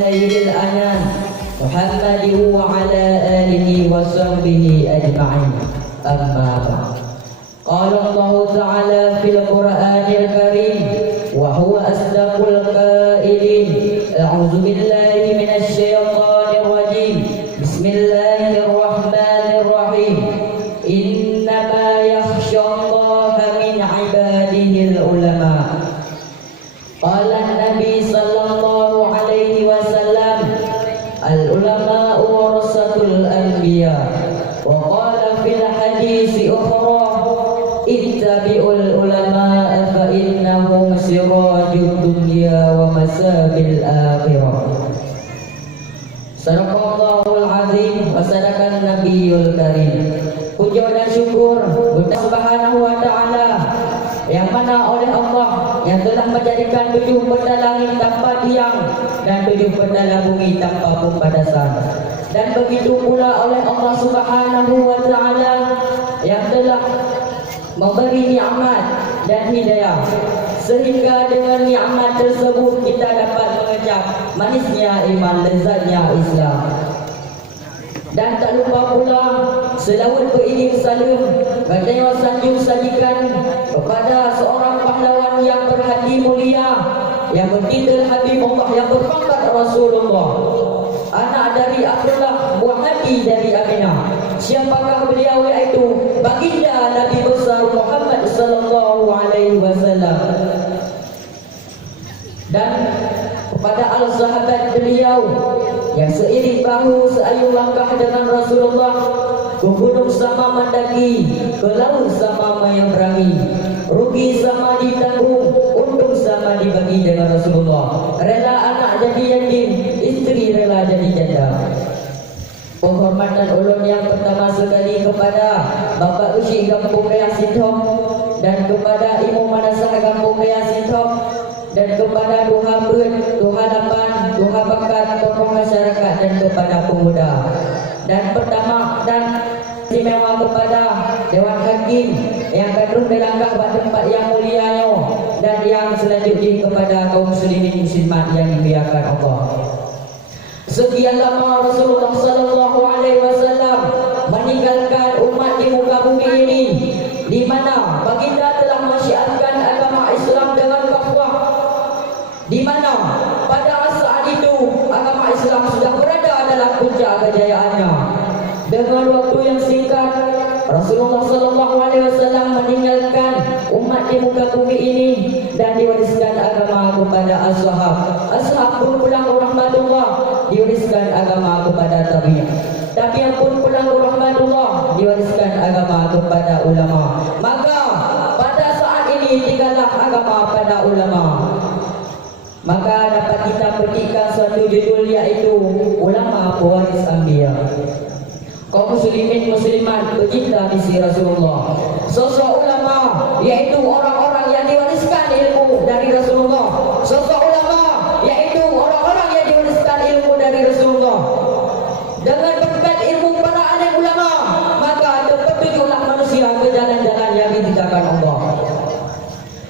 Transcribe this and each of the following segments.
خير الأنام محمد وعلى آله وصحبه أجمعين. أما بعد. قال الله تعالى في القرآن الكريم وهو أصدق القائلين: أعوذ بالله من الشيطان الرجيم. بسم الله الرحمن الرحيم. إنما يخشى الله من عباده العلماء. قال النبي صلى الله عليه وسلم: العلماء ورثة الأنبياء. وقال في الحديث أخرى: اتبعوا العلماء فإنهم سراج الدنيا ومساب الآخرة. Sadaqallahul azim wa sadaqan nabiyul karim. Puja dan syukur kepada Subhanahu wa taala yang mana oleh Allah yang telah menjadikan 7 benda langit tanpa tiang dan 7 benda bumi tanpa pembatasan. Dan begitu pula oleh Allah Subhanahu wa taala yang telah memberi nikmat dan hidayah, sehingga dengan nikmat tersebut kita dapat mengecap manisnya iman, lezatnya Islam. Dan tak lupa pula selawat beriring salam katanya sanjung sajikan kepada seorang pahlawan yang berhati mulia, yang bertitel Habibullah, yang berpangkat Rasulullah, anak dari Abdullah, buah hati dari Aminah. Siapakah beliau iaitu? Baginda Nabi besar Muhammad sallallahu alaihi wasallam. Dan kepada al-sahabat beliau yang seiring bahu seayun langkah dengan Rasulullah, ke gunung sama mendaki, ke laut sama menyeberangi, rugi sama ditanggung, untung sama dibagi dengan Rasulullah. Rela anak jadi yatim, isteri rela jadi janda. Penghormatan ulun yang pertama sekali kepada Bapak Usyik Kampung Raya Sintop, dan kepada Ibu Manasah Kampung Raya Sintop, dan kepada Tuhan Ber, Tuhan Lapan, Tuhan Bakat, tokoh masyarakat, dan kepada pemuda. Dan pertama dan istimewa kepada Dewan Hakim yang kadung melangkah ke tempat yang mulia, dan yang selanjutnya kepada kaum muslimin muslimat yang dimuliakan Allah. Sekian lama Rasulullah sallallahu alaihi wasallam meninggalkan umat di muka bumi ini, di mana baginda telah mensyiarkan agama Islam dengan kafah, di mana pada saat itu agama Islam sudah berada dalam puncak kejayaannya. Dengan waktu yang singkat, Rasulullah sallallahu alaihi wasallam meninggalkan umat di muka bumi ini dan diwariskan agama kepada ashab. Ashab berpulang rahmatullah diwariskan agama kepada tabi'in. Tabi'in pun pulang rahmatullah diwariskan agama kepada ulama. Maka pada saat ini tinggallah agama pada ulama. Maka dapat kita petikkan suatu judul, iaitu ulama pewaris anbiya. Kaum muslimin muslimat pecinta misi Rasulullah, sosok ulama yaitu orang-orang yang diwariskan ilmu dari Rasulullah. Sosok ulama yaitu orang-orang yang diwariskan ilmu dari Rasulullah. Dengan berkat ilmu para alim ulama, maka terpetunjuklah manusia ke jalan-jalan yang ditinggalkan Allah.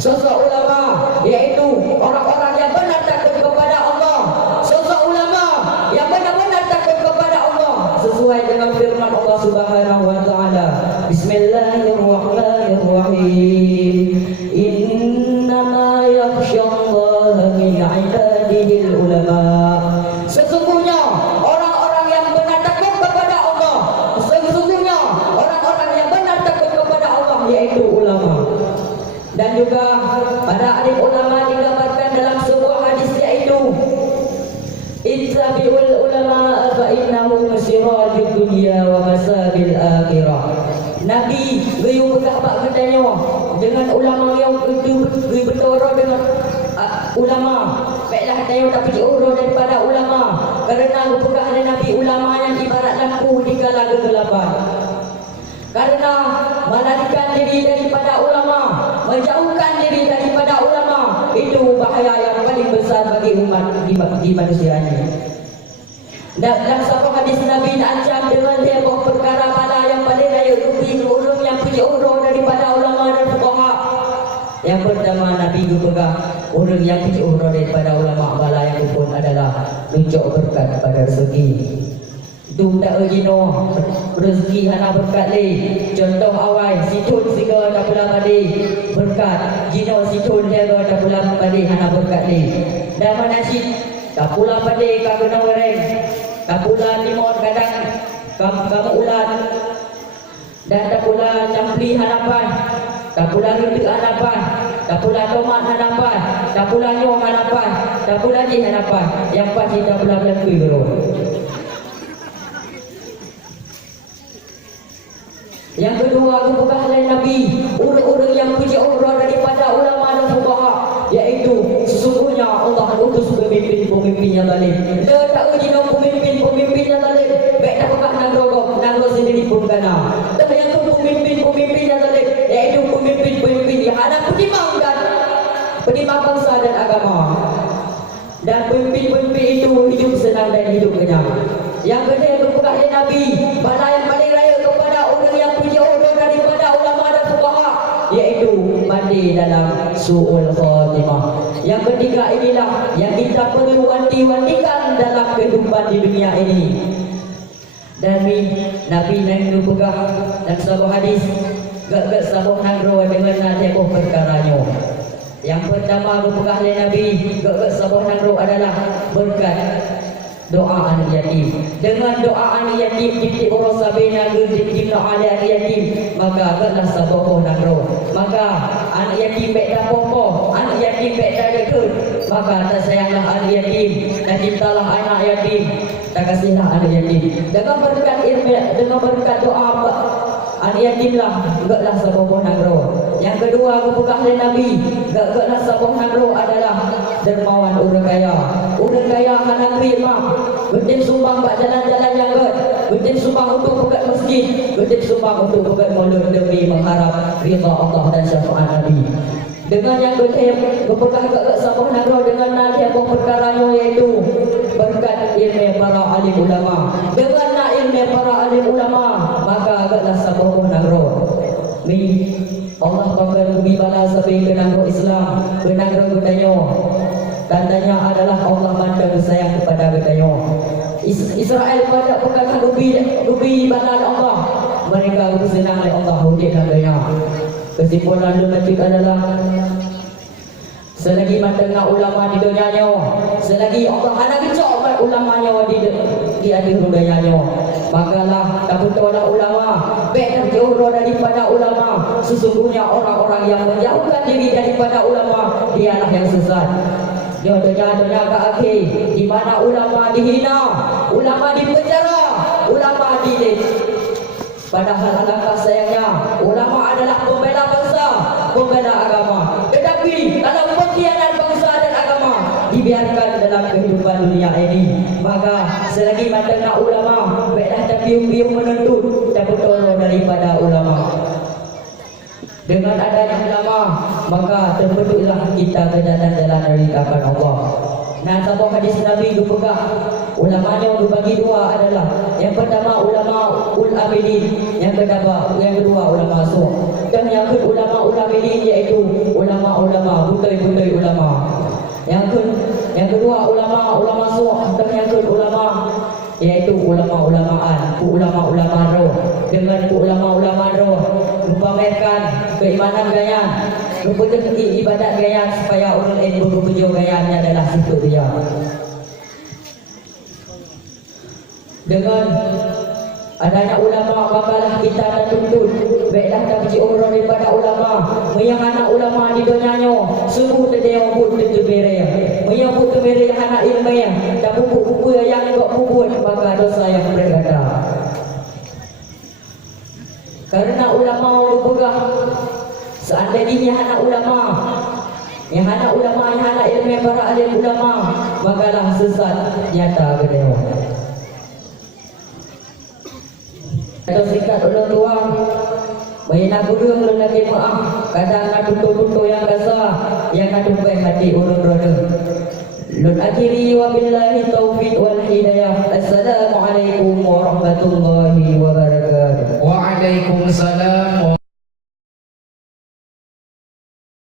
Sosok ulama yaitu orang-orang yang benar takut kepada Allah. Sosok ulama yang benar-benar takut kepada Allah sesuai dengan firman Allah Subhanahu wa taala. Bismillahirrahmanirrahim. Innama yakhsyallaha min 'ibadihil ulama. Sesungguhnya orang-orang yang benar takut kepada Allah, sesungguhnya orang-orang yang benar takut kepada Allah yaitu ulama. Dan juga pada alim ulama digambarkan dalam sebuah hadis, yaitu ittabi'ul ulama fa innahum sirajud dunya wa masabil akhirah. Nabi gayung berkahbak katanya dengan ulama yang itu bertoro dengan ulama. Baiklah katanya tapi diurus daripada ulama, kerana berpegang dengan Nabi ulama yang ibarat lampu di kala kegelapan. Karena melarikan diri daripada ulama, menjauhkan diri daripada ulama, itu bahaya yang paling besar bagi umat di manusia ini. Dan satu hadis Nabi ancam dengan heboh perkara pada yang paling raya rugi ulum yang punya urus daripada ulama dan fuqaha. Yang pertama Nabi berpegang, orang yang pergi umrah daripada ulama bala yang pun adalah rujuk berkat pada rezeki. Tu tak ejino rezeki hana berkat le. Contoh awal situn siga tak pula padi berkat. Jino situn jaga tak pula padi hana berkat le. Dan mana si tak pula padi ka kena goreng. Tak pula limon kadang kamu ulat. Dan tak pula campli hanapan. Tak pula ribut hanapan. Tak pula tomat hanapan. Tak pula nyong hanapan. Tak pula ji hanapan. Yang pasti tak pula belakui gerung. Yang kedua, kebukahan Nabi, orang-orang yang puji umrah daripada ulama dan fuqaha, iaitu sesungguhnya Allah utus pemimpin-pemimpin yang zalim. Dia tak uji pemimpin-pemimpin yang zalim. Baik tak pekak nak rogok, nak sendiri pun kena. Dan yang kedua, pemimpin-pemimpin yang zalim, iaitu pemimpin-pemimpin yang ada penimang bangsa dan agama. Dan pemimpin-pemimpin itu hidup senang dan hidup kenyang. Yang kedua, kebukahan Nabi, mana yang paling raya kepada orang yang puji umrah daripada ulama dan fuqaha, iaitu mandi dalam su'ul khatimah. Yang ketiga inilah yang kita perlu wanti-wantikan dalam kehidupan di dunia ini. Dan Nabi yang berpegang dan sebuah hadis gak sebuah nagro dengan natekoh perkaranya. Yang pertama berpegang oleh Nabi gak sebuah nagro adalah berkat doa anak yatim. Dengan doa anak yatim titik orang sabena titik doa anak yatim, maka agaklah saboh nagro. Maka anak yatim baik dah popo, anak yatim baik dah dekut, maka tak sayanglah anak yatim dan cintalah anak yatim, tak kasihlah anak yatim. Dengan berkat ilmu, dengan berkat doa anak yatimlah agaklah saboh nagro. Yang kedua kebukaan oleh Nabi agaklah saboh nagro adalah dermawan orang kaya. Orang kaya hana terima betin sumbang buat jalan-jalan yang good, betin sumbang untuk pegat masjid, betin sumbang untuk pegat mulut demi mengharap rida Allah dan syafaat Nabi. Dengan yang kedua berpegang agak saboh nagro dengan nanti apa perkaranya, iaitu berkat ilmu para alim ulama. Dengan ilmu para alim ulama, maka agaklah saboh nagro. Allah bakal beri balas sampai ke nagro Islam, ke nagro Gedanyo. Tandanya adalah Allah mandang sayang kepada Gedanyo. Israel pada pegang rubi balas Allah, mereka bersenang oleh Allah untuk nadanya. Kesimpulan lumatik adalah selagi mandangnya ulama di dunia, selagi Allah anak kecok ulamanya di akhir dunia, makalah tak betul ulama baik jauh daripada ulama. Sesungguhnya orang-orang yang menjauhkan diri daripada ulama, dialah yang sesat. Dunia ke akhir, di mana ulama dihina, ulama dipenjara, ulama dilit. Padahal alangkah sayangnya ulama adalah pembela bangsa, pembela agama. Tetapi dalam pengkhianat bangsa dan agama dibiarkan dalam kehidupan dunia ini, maka selagi mandangnya ulama baiklah terbiung-biung menuntut dan bertolong daripada ulama. Dengan adanya ulama, maka terbentuklah kita ke jalan-jalan dari kapan Allah. Nah, sebuah hadis Nabi dipegang ulamanya dibagi dua adalah yang pertama ulama ul-amilin, yang kedua ulama su'. Dan yang kedua ulama ul-amilin, iaitu ulama-ulama butai-butai ulama. Yang kedua ulama su', dan yang kedua ulama iaitu ulama-ulamaan, ulama-ulama roh. Dengan ulama-ulama roh mempamerkan keimanan gaya, mempertinggi ibadat gaya, supaya orang lain berpujuk gayanya adalah situ dia. Dengan adanya ulama, makalah kita tuntut baiklah tak puji umrah daripada ulama. Yang anak ulama di dunianya sungguh terdewa pun terbereh, menyambut terbereh anak ilmu dan buku-buku yang enggak bubut, maka dosa yang bergada. Karena ulama berpegang, seandainya anak ulama, yang anak ilmu para alim ulama, makalah sesat nyata kedewa. Atau singkat orang tua, banyak nak guru lelaki maaf, kadang nak tuntut-tuntut yang kasar, yang nak tumpai hati orang roda. Lun akhiri wa billahi taufiq wal hidayah. Assalamualaikum warahmatullahi wabarakatuh. Waalaikumsalam